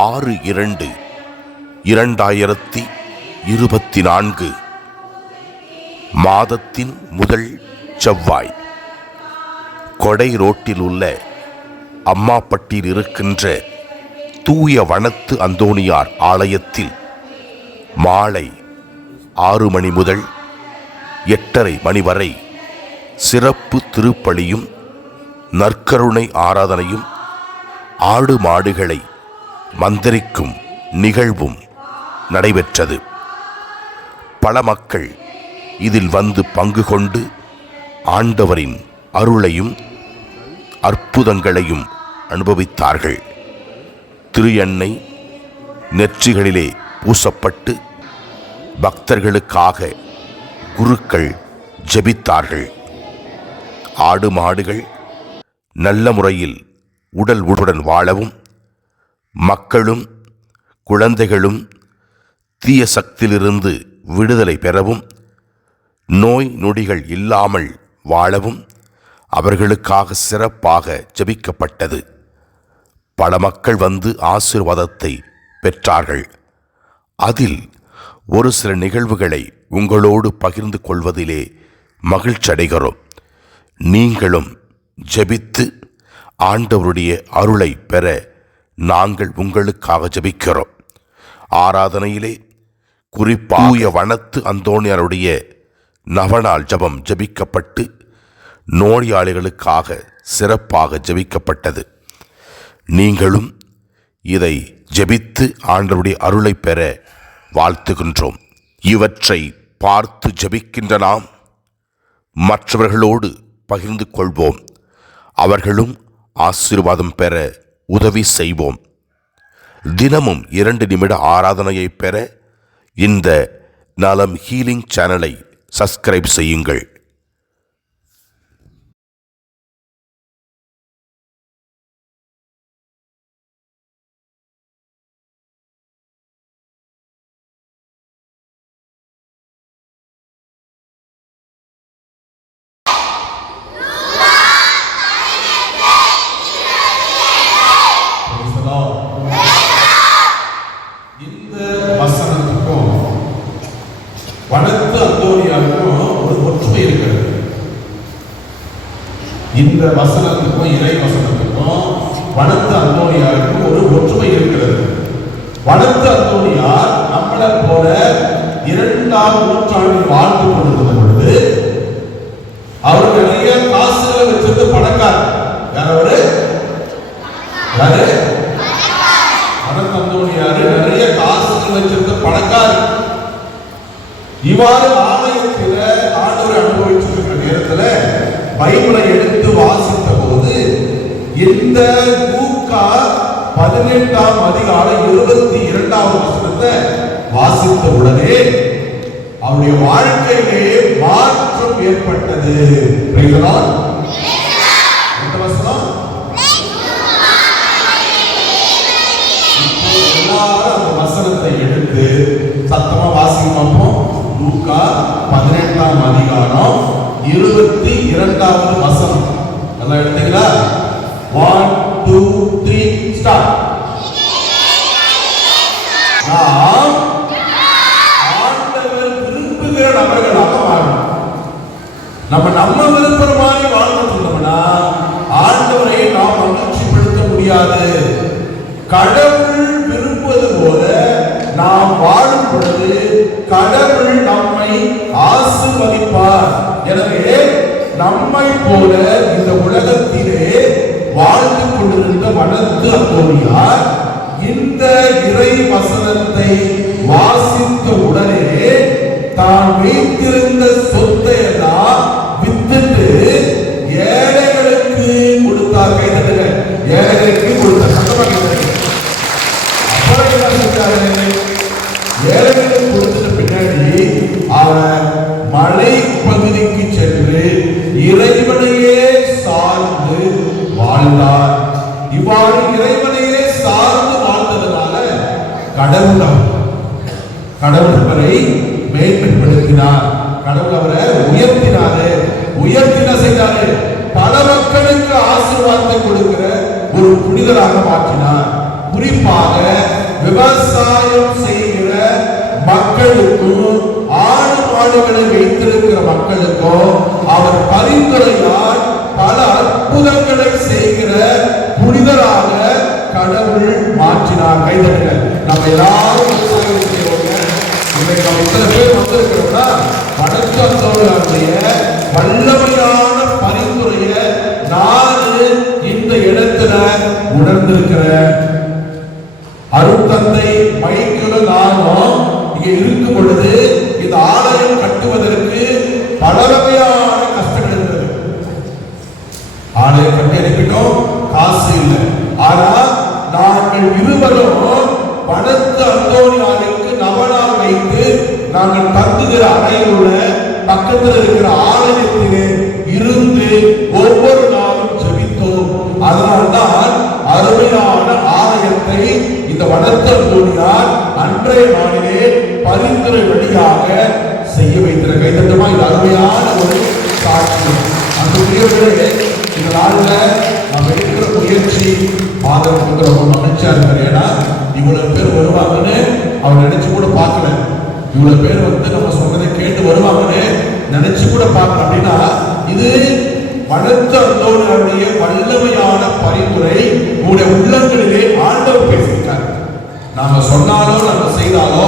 6/2/2024 மாதத்தின் முதல் செவ்வாய். கொடை ரோட்டில் உள்ள அம்மாப்பட்டியில் இருக்கின்ற தூய வனத்து அந்தோணியார் ஆலயத்தில் மாலை 6 மணி முதல் 8:30 மணி வரை சிறப்பு திருப்பலியும் நற்கருணை ஆராதனையும் ஆடு மாடுகளை மந்திரிக்கும் நிகழ்வும் நடைபெற்றது. பல மக்கள் இதில் வந்து பங்கு கொண்டு ஆண்டவரின் அருளையும் அற்புதங்களையும் அனுபவித்தார்கள். திரு எண்ணெய் நெற்றிகளிலே பூசப்பட்டு பக்தர்களுக்காக குருக்கள் ஜெபித்தார்கள். ஆடு மாடுகள் நல்ல முறையில் உடல் உடன் வாழவும், மக்களும் குழந்தைகளும் தீய சக்தியிலிருந்து விடுதலை பெறவும், நோய் நொடிகள் இல்லாமல் வாழவும் அவர்களுக்காக சிறப்பாக ஜெபிக்கப்பட்டது. பல மக்கள் வந்து ஆசீர்வாதத்தை பெற்றார்கள். அதில் ஒரு சில நிகழ்வுகளை உங்களோடு பகிர்ந்து கொள்வதிலே மகிழ்ச்சி அடைகிறோம். நீங்களும் ஜெபித்து ஆண்டவருடைய அருளை பெற நாங்கள் உங்களுக்காக ஜெபிக்கிறோம். ஆராதனையிலே குறிப்பாக வனத்து அந்தோணியாருடைய நவநாள் ஜெபம் ஜெபிக்கப்பட்டு நோயாளிகளுக்காக சிறப்பாக ஜெபிக்கப்பட்டது. நீங்களும் இதை ஜெபித்து ஆண்டவருடைய அருளை பெற வாழ்த்துகின்றோம். இவற்றை பார்த்து ஜெபிக்கின்ற நாம் மற்றவர்களோடு பகிர்ந்து கொள்வோம். அவர்களும் ஆசீர்வாதம் பெற உதவி செய்வோம். தினமும் 2 நிமிட ஆராதனையை பெற இந்த நலம் ஹீலிங் சேனலை சப்ஸ்கிரைப் செய்யுங்கள். வனத்து அந்தோணியாருக்கும் ஒரு ஒற்றுமை இருக்கிறது. இந்த வசனத்துக்கும் இறை வசனத்துக்கும் வனத்து அந்தோணியாருக்கும் ஒரு ஒற்றுமை இருக்கிறது. வனத்து அந்தோணியார் நம்மளை போல 2ஆம் நூற்றாண்டில் வாழ்ந்து கொண்டிருந்த பொழுது அவர் நிறைய காசுகளை வச்சிருந்து பணக்காரர். யாரவரு? வனத்து அந்தோணியாரு நிறைய காசுகள் வச்சிருந்து பணக்காரர். இவ்வாறு ஆலயத்தில் ஆண்டவரை அனுபவிச்சிருக்கிற நேரத்தில் பைபிளை எடுத்து வாசித்த போது இந்த லூக்கா 18ஆம் அதிகாரம் 22வது வசனத்தை வாசித்த உடனே அவருடைய வாழ்க்கையிலே மாற்றம் ஏற்பட்டது. இந்த வசனம் எல்லாரும் அந்த வசனத்தை எடுத்து சத்தமா வாசிப்போம். லூக்கா 18ஆம் அதிகாரம் 22வது வசனம். நல்லா எடுத்தீங்களா? 1 2 3 ஸ்டார்ட். நாம் ஆண்டவர் விரும்புகிற நபர்களாக வாழணும். நம்ம விருப்பம் மாதிரி வாழ்ந்துட்டு இருந்தோம்னா ஆண்டவரை நாம் மகிழ்ச்சிப்படுத்த முடியாது. கடவுள் விரும்புவது போல நாம் வாழும் பொழுது கடவுள் நம்மை ஆசீர்வதிப்பார். எனவே நம்மை போல இந்த உலகத்திலே வாழ்ந்து கொண்டிருந்த வனத்து அந்தோணியார் இந்த இறை வசனத்தை வாசித்த உடனே தான் வைத்திருந்த சொத்தை எல்லாம் வித்துட்டு ஏழைகளுக்கு கொடுத்தார். கைதட்டுங்க. ஏழைகளுக்கு கொடுத்தார். அப்புறம் என்ன செஞ்சாரு? ஏழைகளுக்கு கொடுத்த பின்னாடி அவர் மலை பகுதிக்கு சென்று இறைவனையே சார்ந்து வாழ்ந்தார். இவ்வாறு இறைவனையே சார்ந்து வாழ்ந்ததனால கடவுள் அவரை மேன்மைப்படுத்தினார். கடவுள் அவரை உயர்த்தின செய்தாரு. பல மக்களுக்கு ஆசீர்வாதத்தை கொடுக்கிற ஒரு புனிதராக மாற்றினார். குறிப்பாக விவசாயம் செய்கிற மக்களுக்கும் ஆடு மாடுகளை வைத்திருக்கிற மக்களுக்கும் அவர் பரிந்துரையால் பல அற்புதங்களை செய்கிற புனிதராக கடவுள் மாற்றினார். கைதட்டுங்க. நம்ம எல்லாரும் விவசாயம் செய்யறவங்க. இன்னைக்கு நம்ம இத்தனை பேர் வந்திருக்கிறோம்னா வடக்கத்தோடைய வல்லமையான பரிந்துரையை நான் இந்த இடத்துல உணர்ந்திருக்கிறேன். அருட்தந்தை மைக்கேல் நானும் இங்க இருக்கும் பொழுது இந்த ஆலயம் கட்டுவதற்கு பல வகையான கஷ்டங்கள் இருந்தது. ஆலயம் கட்டி அனுப்பிட்டோம், காசு இல்லை. ஆனா நாங்கள் இருவரும் வடக்கு அந்தோனியாருக்கு நவநாள் வைத்து நாங்கள் தங்குகிற அறையில் உள்ள பக்கத்தில் இருக்கிற ஆலயத்திலே இருந்து ஒவ்வொரு நாளும் ஜெபித்தோம். அதனால்தான் அருமையான ஆலயத்தை இந்த வடக்கு அந்தோனியார் அன்றைய நாளிலே பரிந்துரை வழியாக செய்ய வைத்திருக்க. கைதட்டமா இது அருமையான ஒரு சாட்சி. அந்த உயர்வுகளே இந்த நாள்ல நம்ம எடுக்கிற முயற்சி பாதத்துக்கு ரொம்ப மகிழ்ச்சியா இருக்காரு. ஏன்னா இவ்வளவு பேர் வருவாங்கன்னு அவர் நினைச்சு கூட பார்க்கல. இவ்வளவு பேர் வந்து நம்ம சொன்னதை கேட்டு வருவாங்கன்னு நினைச்சு கூட பார்க்கல. அப்படின்னா இது வடக்கு அந்தோனியாருடைய வல்லமையான பரிந்துரை உங்களுடைய உள்ளங்களிலே ஆண்டவர் பேசியிருக்கார். நாம சொன்னாலோ நம்ம செய்தாலோ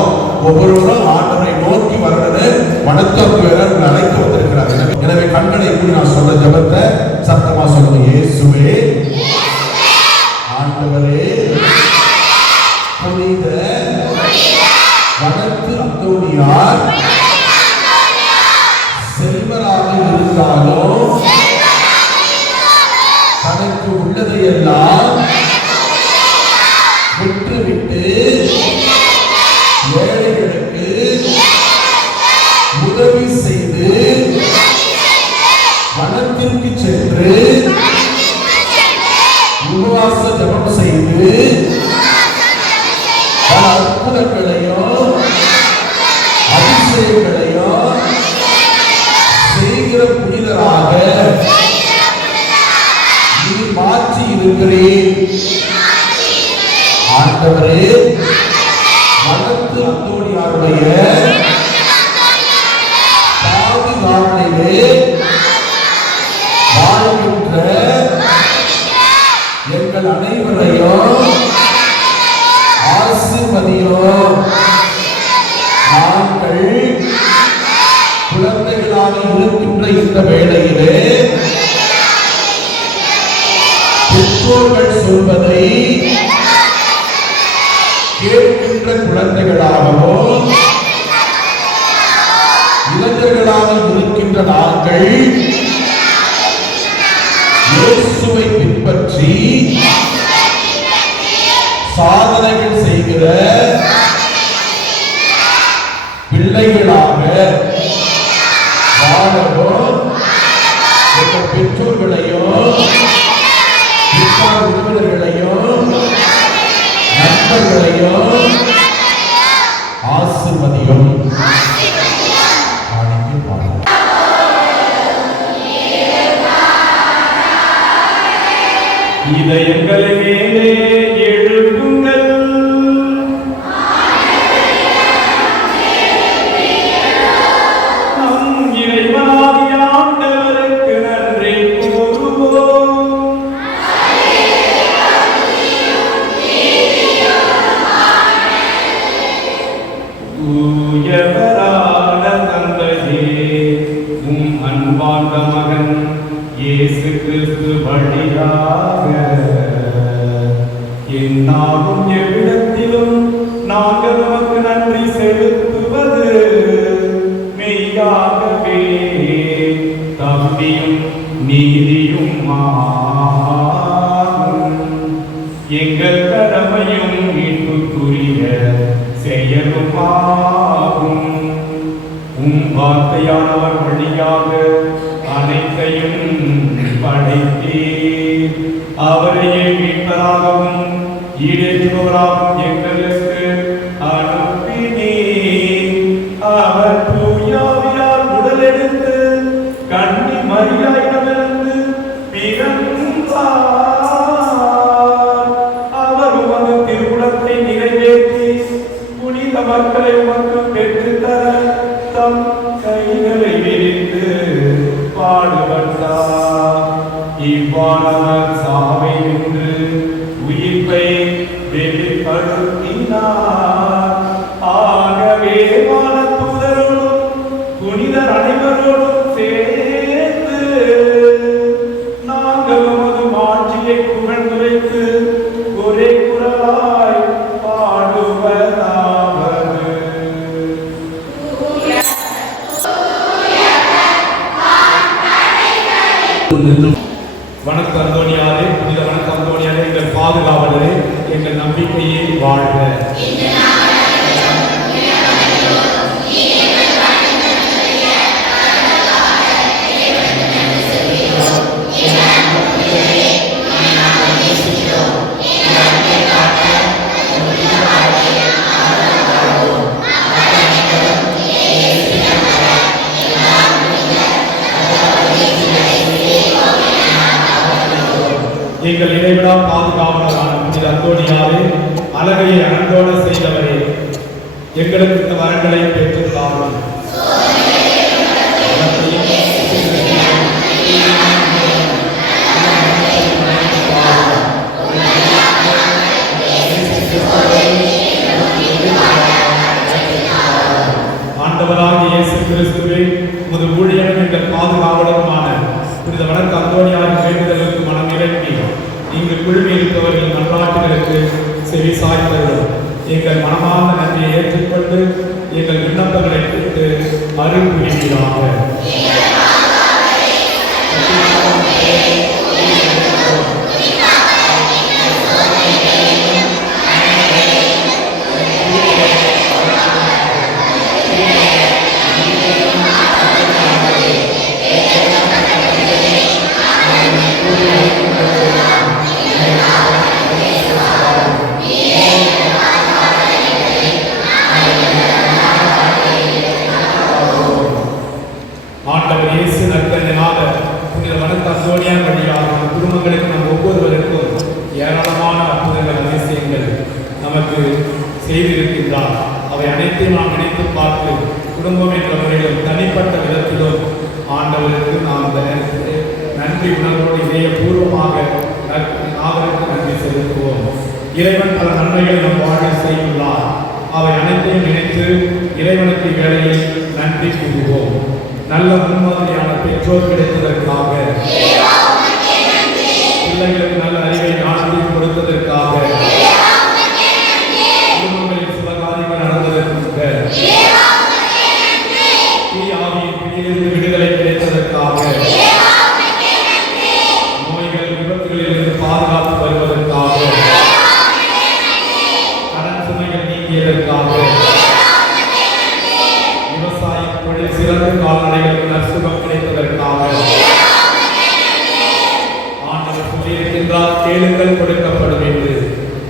ஒவ்வொருவரும் ஆண்டவரை நோக்கி வரணும்னு வடக்கு அந்தோனியார் அழைத்து வந்திருக்கிறார். எனவே கண்களை கூடி நான் சொல்ற ஜெபத்தை சத்தமா சொல்லுங்க. இயேசுவே, ஆண்டவரே, புனித வடக்கு அந்தோனியார் செல்வராக இருந்தாலும் தனக்கு உள்ளதையெல்லாம் விட்டுவிட்டு ஏழைகளுக்கு உதவி செய்து வனத்திற்கு சென்று உபவாச ஜபம் செய்து பல அற்புதங்களையும் அதிசயங்களையும் செய்கிற புனிதராக நீ மாற்றி இருக்கிறேன். ஆண்டவரே, வடக்கு அந்தோனியாருடைய பாதுகாவலிலே வாழ்கின்ற எங்கள் அனைவரையும் ஆசீர்வதியும். நாங்கள் குழந்தைகளாக இருக்கின்ற இந்த வேளையிலே பெற்றோர்கள் சொல்வதை கேட்கின்ற குழந்தைகளாகவும் இளைஞர்களாக இருக்கின்ற நாங்கள் இயேசுவை பின்பற்றி சாதனைகள் செய்கிற பிள்ளைகளாக வாழவும் எங்கள் பெற்றோர்களையும் உறவினர்களையும் நண்பர்களையும் ஆசீர்வதியும். இதயங்களை மேலே எழுப்புங்கள், நம் இறைவனாகிய ஆண்டவருக்கு நன்றி கூறுவோம். தூயவரான தந்தையே, உம் அன்பார்ந்த மகன் இயேசு கிறிஸ்து வழியாக என்னாகும் எவ்விடத்திலும் நாங்கள் உமக்கு நன்றி செலுத்துவது மெய்யாகவே தகுதியும் நீதியும் எங்கள் கடமையும் மீட்புக்குரிய செயலுமாகும். உம் வார்த்தையானவர் வழியாக அனைத்தையும் படைத்தீர். அவரையே மீட்பராகவும் ஈடேற்றுபவராகவும் எங்களுக்கு அனுப்பினீர். அவர் தூயாவியால் உடலெடுத்து கன்னி மரியாயிடமிருந்து பிறந்தார். அவர் உமது திருவுளத்தை நிறைவேற்ற வெளிப்படுத்தினார். ஆகவே வானதூதரோடும் புனிதர் அனைவரோடும் சேர்ந்து நாங்கள் உமது மாட்சியை புகழ்ந்துரைத்து ஒரே குரலாய் பாடுவதாவது. வணக்கம் அந்தோணியாரே, புனித வணக்கம் அந்தோணியாரே, எங்கள் பாதுகாவலரே, எங்கள் நம்பிக்கையை வாழ்க. எங்கள் இறைவிடா பாதுகாவலரான புனித அந்தோணியாரே, அழகையை அன்போடு செய்தவரே, எங்களுக்கு இந்த வரங்களை பெற்றுள்ளார்கள். ஆண்டவராகிய இயேசு கிறிஸ்துவே, உமது ஊழியரும் எங்கள் பாதுகாவலருமான புனித வணக்க அந்தோணியாரின் வேண்டுதலுக்கு மனம் இறங்கி இங்கு குழுமி இருப்பவர்கள் நல்நாட்டுகளுக்கு செவி சாய்த்தருளும். எங்கள் மனமார்ந்த நன்றியை ஏற்றுக்கொண்டு எங்கள் விண்ணப்பங்களை கேட்டு அருள் புரிவீராக. ஆண்டவர் இயேசு நற்கருணையாக புனித வணக்க அந்தோணியார் வழியாக குடும்பங்களுக்கு நம் ஒவ்வொருவருக்கும் ஏராளமான அற்புதங்கள் அதிசயங்கள் நமக்கு செய்திருக்கின்றார். அவை அனைத்தையும் நாம் நினைத்து பார்த்து குடும்பம் என்ற முறையிலும் தனிப்பட்ட விதத்திலும் ஆண்டவருக்கு நாம் இந்த நேரத்தில் நன்றி உணர்வோடு இதயபூர்வமாக அவருக்கு நன்றி செலுத்துவோம். இறைவன் பல நன்மைகளை நம் வாழ்வில் செய்துள்ளார். அவை அனைத்தையும் நினைத்து இறைவனுக்கு வேளையில் நன்றி கூறுவோம். நல்ல முன்மாதிரியான பெற்றோர் கிடைத்ததற்காக, பிள்ளைகளுக்கு நல்ல அறிவை ஞானத்தை கொடுத்ததற்காக, குடும்பங்களில் சுபகாரியங்கள் நடந்ததற்காக, தீயாவியின் பிடியிலிருந்து விடுதலை கிடைத்ததற்காக, நோய்கள் விபத்துகளிலிருந்து பாதுகாத்து வருவதற்காக, கடன் சுமைகள் நீங்கியதற்காக, சிறந்த கால்நடைகளுக்கு நற்சுகம் கிடைத்ததற்காக, ஆண்டவர் சொல்லியிருக்கின்றார், கேளுங்கள் கொடுக்கப்படும் என்று.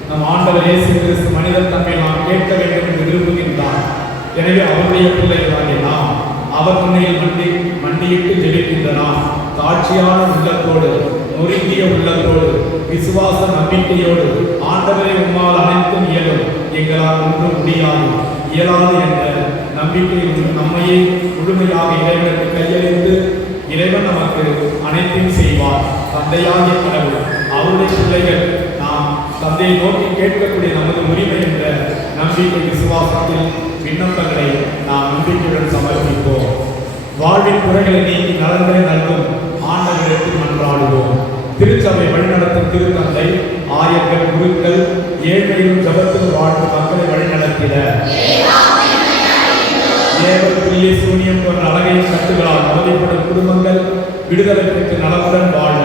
நம் ஆண்டவர் இயேசு கிறிஸ்து மனிதன் தம்மை நாம் கேட்க வேண்டும் என்று விரும்புகின்றார். எனவே அவருடைய பிள்ளைகளாகிய நாம் அவர் முன்னையில் மண்டியிட்டு ஜெபிக்கின்ற நாம் தாட்சியான உள்ளத்தோடு, நொறுங்கிய உள்ளத்தோடு, விசுவாச நம்பிக்கையோடு, ஆண்டவரை உம்மால் அனைத்தும் இயலும், எங்களால் ஒன்றும் முடியாது, இயலாது என்ற நம்பிக்கையில் நம்மையே முழுமையாக இறைவனுக்கு கையளித்து இறைவன் நமக்கு அனைத்தையும் செய்வார். தந்தையாகிய கடவுள் அவருடைய பிள்ளைகள் நாம் தந்தையை நோக்கி கேட்கக்கூடிய நமது உரிமை என்ற நம்பிக்கை விசுவாசத்தில் விண்ணப்பங்களை நாம் நம்பிக்கையுடன் சமர்ப்பிப்போம். வாழ்வின் குறைகளை நீக்கி நலன்களை நல்கும் ஆண்டவரிடத்தில் மன்றாடுவோம். திருச்சபை வழிநடத்தும் திருத்தந்தை, ஆயர்கள், குருக்கள் ஏழ்மையிலும் ஜபத்தில் வாழும் மக்களை வழிநடத்திட ஏவல், பிரிய, சூனியம் போன்ற அழகையும் கட்டுகளால் அவதிப்படும் குடும்பங்கள் விடுதலை பெற்று நலமுடன் வாழ,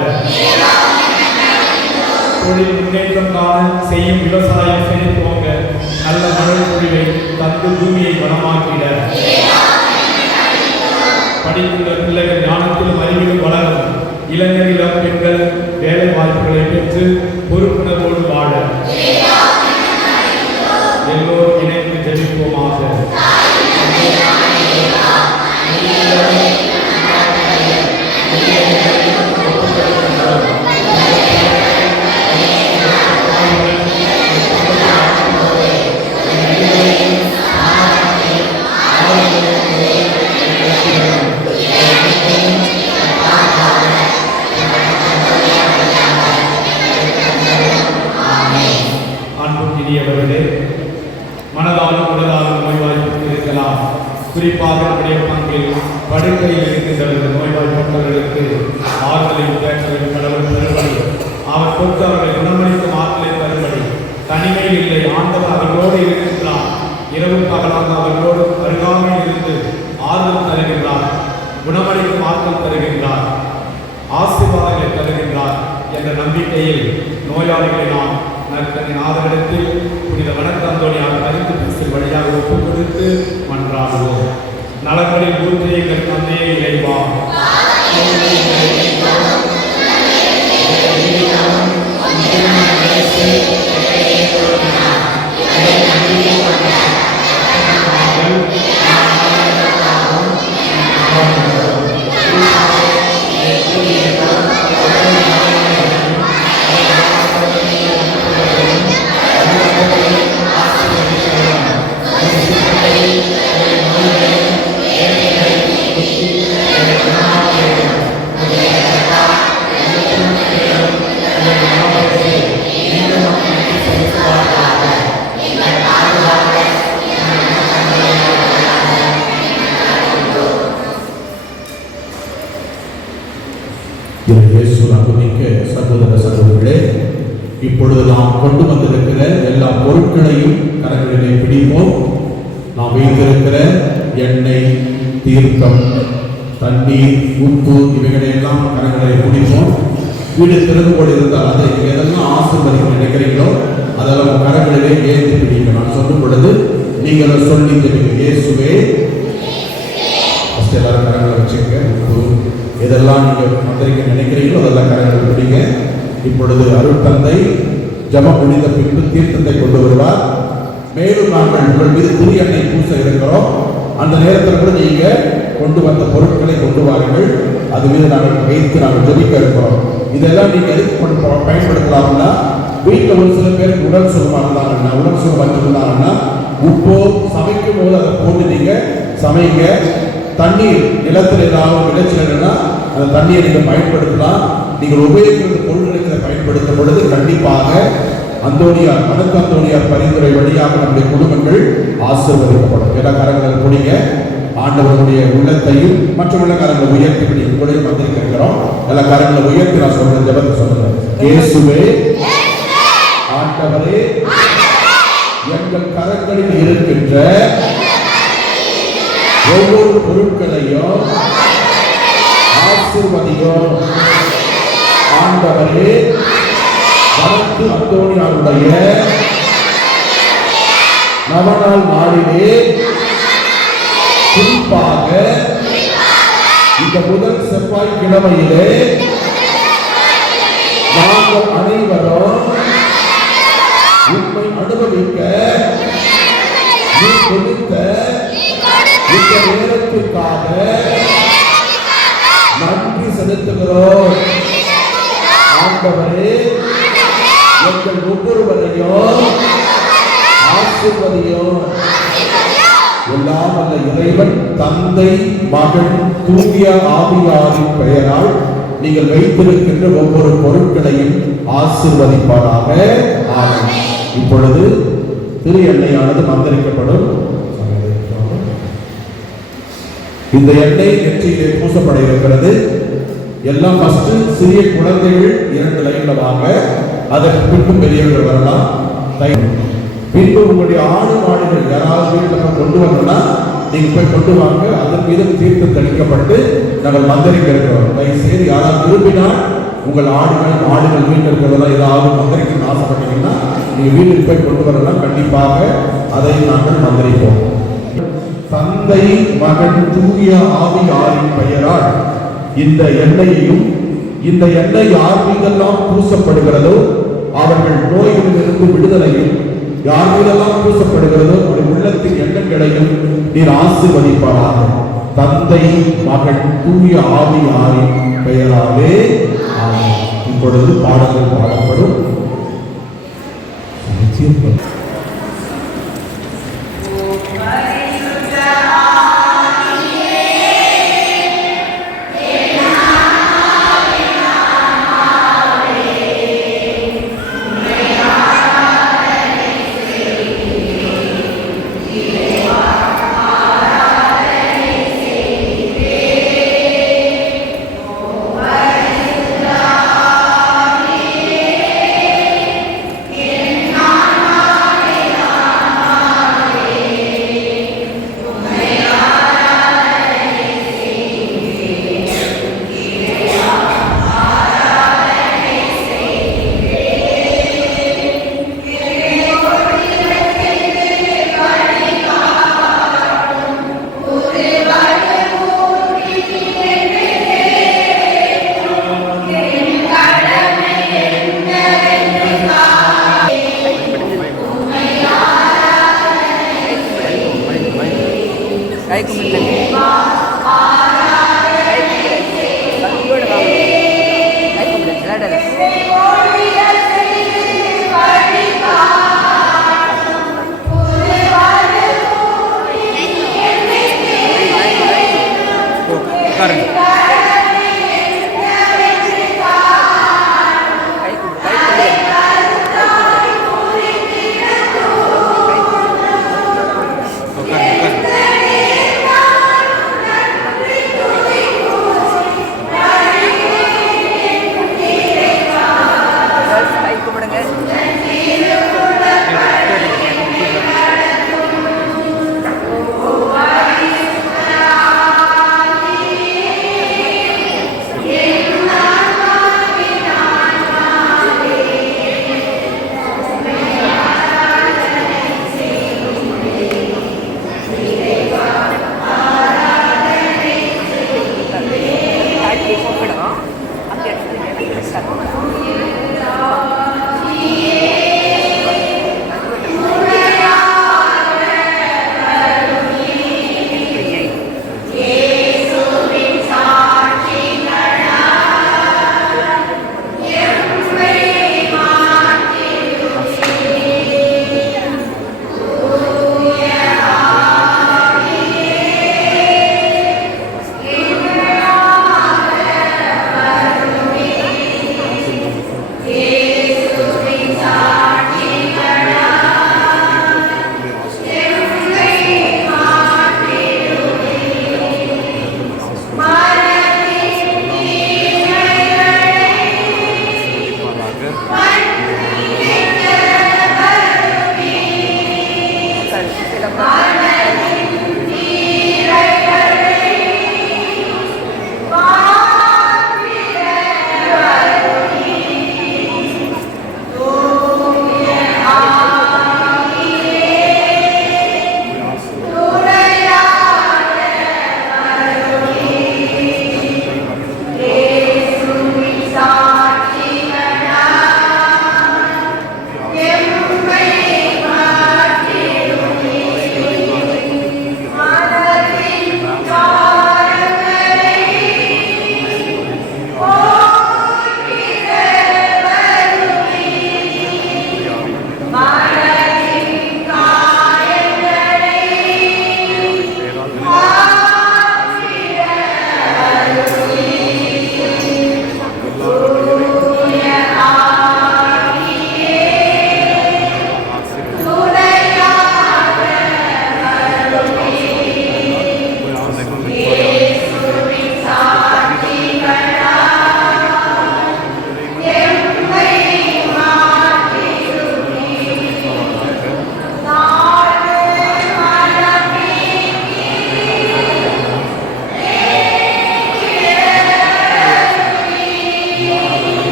தொழில் முன்னேற்றம் காண, செய்யும் விவசாயம் செழிப்போங்க, நல்ல மழை பொழிவை தந்து பூமியை வளமாக்கிட, படிக்கின்ற பிள்ளைகள் ஞானத்திலும் அறிவிலும் வளரும், இளைஞர் இளம் பெண்கள் வேலை வாய்ப்புகளை பெற்று பொறுப்புணர்வோடு வாழ எல்லோரும் இணைந்து ஜெபிப்போமாக. Amen. மாண்புக்குரியவர்களே, மனதாலும் உடலாலும் நோய்வாய்ப்பட்டு இருக்கலாம். குறிப்பாக நம்முடைய பங்கில் படுக்கையில் இருக்கின்ற நோய்வாய்ப்பட்டவர்களுக்கு ஆறுதலையும் தேற்றலையும் கடவுள் தருபடி, அவர் தொட்டு அவர்களை குணமளிக்கும் ஆற்றலை தருபடி, தனிமையில் இல்லை, ஆண்டவர் அவர்களோடு இருக்கின்றார். இரவு பகலாக அவர்களோடு அருகாமையில் இருந்து ஆறுதல் தருகின்றார், குணமளிக்கும் ஆற்றல் தருகின்றார், ஆசீர்வாதங்களை தருகின்றார் என்ற நம்பிக்கையில் நோயாளிகளை நாம் நற்கனின் ஆதரத்தில் புனித வணக்க அந்தோணியார் அறிந்து பேசும் வழியாக ஒப்புக் கொடுத்து மன்றாடுவோம். நலங்களில் ஊற்றி எங்கள் தந்தையை இறைவா, சகோதர சகோதரிகளே, இப்பொழுது நாம் கொண்டு வந்திருக்கிற எல்லா பொருட்களையும் கரங்களிலே பிடிப்போம். நாம் வைத்திருக்கிற எண்ணெய், தீர்த்தம், தண்ணீர், உப்பு இவைகளையெல்லாம் கரங்களை பிடிப்போம். வீடு திறந்து கொண்டு இருந்தால் அதை எதெல்லாம் ஆசீர்வதிக்க நினைக்கிறீங்களோ அதெல்லாம் கரங்களிலே ஏற்றி பிடிங்க. நான் சொல்லும் பொழுது நீங்கள் சொல்லி தெரியுங்க. இயேசுவே, எல்லாரும் கரங்களை வச்சுக்க. உப்பு எதெல்லாம் நீங்கள் மந்திரிக்க நினைக்கிறீங்களோ அதெல்லாம் கரங்களை பிடிங்க. இப்பொழுது அருட்தந்தை ஜெபம் முடிந்த பின்பு தீர்த்தத்தை கொண்டு வருவார். மேலும் நாங்கள் உங்கள் மீது திரு எண்ணெய் பூச இருக்கிறோம். அந்த நேரத்தில் கூட நீங்க கொண்டு வந்த பொருட்களை கொண்டு வாருங்கள். அது மீது நாங்கள் வைத்து நாங்கள் ஜெபிக்க இருக்கிறோம். இதெல்லாம் நீங்க எதுக்கு பயன்படுத்தலாம்னா, வீட்டில் ஒரு சில பேருக்கு உடல் சுகமாக இருந்தாங்கன்னா, உடல் சுகம் இருந்தாங்கன்னா உப்போ சமைக்கும் போது அதை போட்டு நீங்க சமைங்க. தண்ணீர் நிலத்தில் ஏதாவது விளைச்சல்னா அந்த தண்ணியை நீங்கள் பயன்படுத்தலாம். நீங்கள் உபயோகிக்கிற பொருட்களை பயன்படுத்தும் பொழுது கண்டிப்பாக அந்தோணியார், வணக்க அந்தோணியார் பரிந்துரை வழியாக நம்முடைய குடும்பங்கள் ஆசீர்வதிக்கப்படும். எல்லா கரங்களை பிடிங்க. ஆண்டவருடைய உள்ளத்தையும் மற்ற கரங்களை உயர்த்தி பிடி. உங்களையும் வந்திருக்கிறோம். எல்லா கரங்களை உயர்த்தி நான் சொல்ற ஜெபத்தை சொல்லுங்க. இயேசுவே, ஆண்டவரே, எங்கள் கரங்களில் இருக்கின்ற ஒவ்வொரு பொருட்களையும் ஆசீர்வதியும். ஆண்டவரே, வணக்க அந்தோணியாருடைய நவநாள் நாளிலே குறிப்பாக இந்த முதல் செவ்வாய்க்கிழமையிலே நாங்கள் அனைவரும் உண்மை அனுபவிக்க நீ கொடுத்த இந்த நேரத்திற்காக நன்றி செலுத்துகிறோம். ஆண்டவரே, எங்கள் ஒவ்வொருவரையும் ஆசீர்வதியும். எல்லாம் வல்ல இறைவன் தந்தை, மகன், தூய ஆவியாரின் பெயரால் நீங்கள் வைத்திருக்கின்ற ஒவ்வொரு பொருட்களையும் ஆசீர்வதிப்பாராக. ஆமென். இப்பொழுது திரு எண்ணெயானது மந்திரிக்கப்படும். இந்த எண்ணெய் நெற்றியிலே பூசப்பட இருக்கிறது. எல்லாம் ஃபர்ஸ்ட் சிறிய குழந்தைகள் 2 லைன்ல வாங்க. அதற்கு பின்பு பெரியவர்கள் வரலாம். பின்பு உங்களுடைய ஆடு மாடுகள் யாராவது வீட்டில் கொண்டு வரணும்னா நீங்க போய் கொண்டு வாங்க. அதன் மீது தீர்த்தம் தெளிக்கப்பட்டு நாங்கள் மந்திரிக்க இருக்கிறோம். தயவுசெய்து யாராவது விரும்பினால் உங்கள் ஆடுகள் மாடுகள் வீட்டில் இருக்கிறதெல்லாம் ஏதாவது மந்திரிக்கணும்னு ஆசைப்பட்டீங்கன்னா நீங்க வீட்டுக்கு போய் கொண்டு வரலாம். கண்டிப்பாக அதை நாங்கள் மந்திரிப்போம். தந்தை, மகன், தூய ஆவியாரின் பெயரால் இந்த எண்ணெயையும், இந்த எண்ணெய் யார் மீதெல்லாம் பூசப்படுகிறதோ அவர்கள் நோய்களிலிருந்து விடுதலையும், யார் மீதெல்லாம் பூசப்படுகிறதோ அவருடைய உள்ளத்தின் எண்ணங்களையும் நீர் ஆசீர்வதிப்பாராக. தந்தை, மகன், தூய ஆவியாரின் பெயராலே ஆமென். இப்பொழுது பாடல்கள் பாடப்படும். கைக்குமிழ்கள்